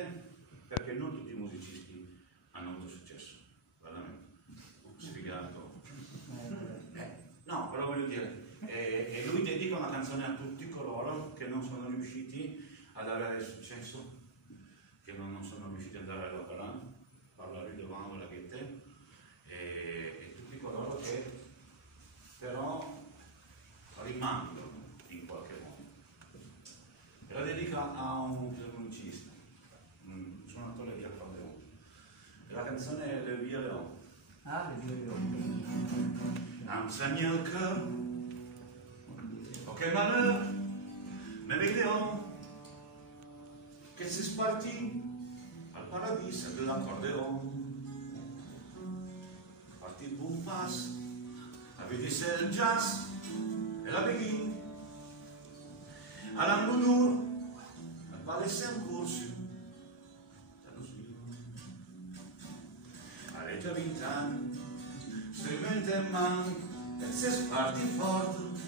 sapete? Perché non tutti i musicisti hanno avuto successo, veramente, sfigato. No, però voglio dire, e lui dedica una canzone a tutti coloro che non sono riusciti ad avere successo, che non sono riusciti ad andare all'opera, parlare di Devant la Gaieté, e tutti coloro che però rimangono in qualche modo. E la dedica a un musicista, un suonatore di accordeone. E la canzone è Le Vieux Léon. Ah, Le Vieux Léon. Un saigné au cœur, oh quel malheur, mais les Léon, che si spartì al paradiso dell'accordeon. Partì il boom pass, avait dit c'est le jazz et la béguine. À l'Angounour, elle paraissait un corso, alle già 20 anni, sui 20 man, e si spartì forte.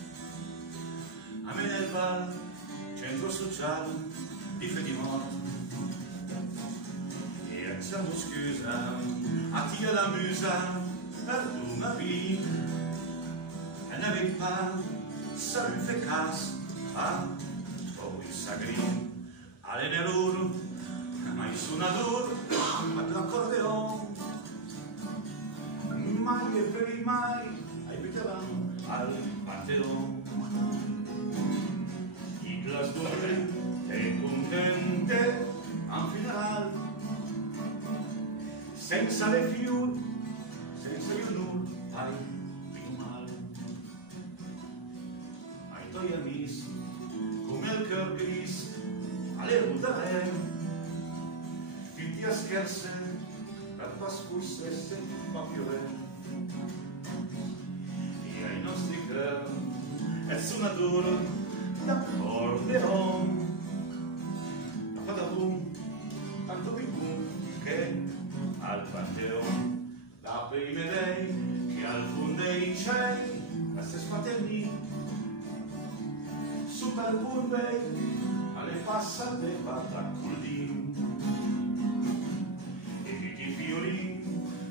A me nel bar, centro sociale, di Fedimorte. E diciamo scusa, a ti la musa, per tu ma vie. Elle n'avait pas, ça lui fait casse, ah, oh il sagrin, alle nerur, ma il suonadur, all'accordeon. Mai e per i mai, abitavano al Pantheon. I Glas d'Or e contente, en funeral, senza le fior, senza il nur, ai più mal. Ai tuoi amici, come il cœur gris, alle udare, più ti scherze, per pascussesse, ma piovere. E ai nostri cœur, è suonatura d'accordeon. La fa da boom, tanto più boom che al Pantheon. La prima lei che al fondo dei cieli la si sfatelli su dal curve alle passate tra culdin e tutti i violini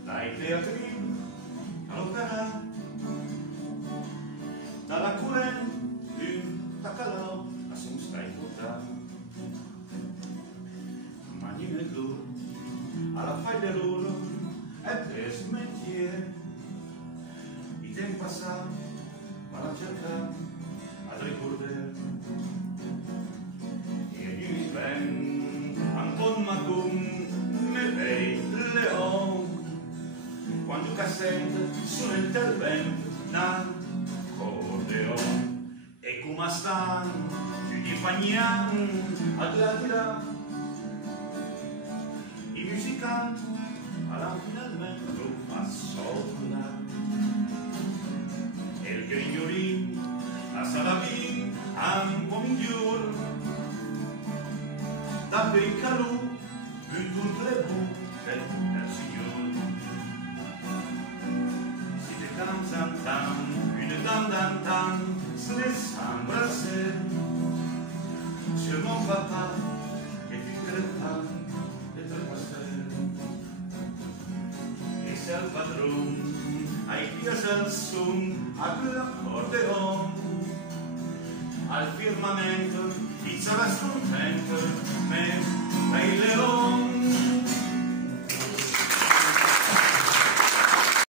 dai teatrini all'opera dalla curente da calò a son stai portando mani nel duro alla faglia loro e per smettere i tempi passati ma la cercare ad ricordare e mi ven ancora ma con me lei Leon quando cassette sull'intervento d'accordeon. E come stanno gli fagnan ad là i musicanti alla finalmente fa sola e il grignolin la salavin un po' miglior da quei calù un turbo del signor si te canzan tan une dan tan se laisse embrasser sur mon papa et tu crèves de te passer et c'est le padron ai pies al son all'accordeon al firmamento il sarà scontento me dai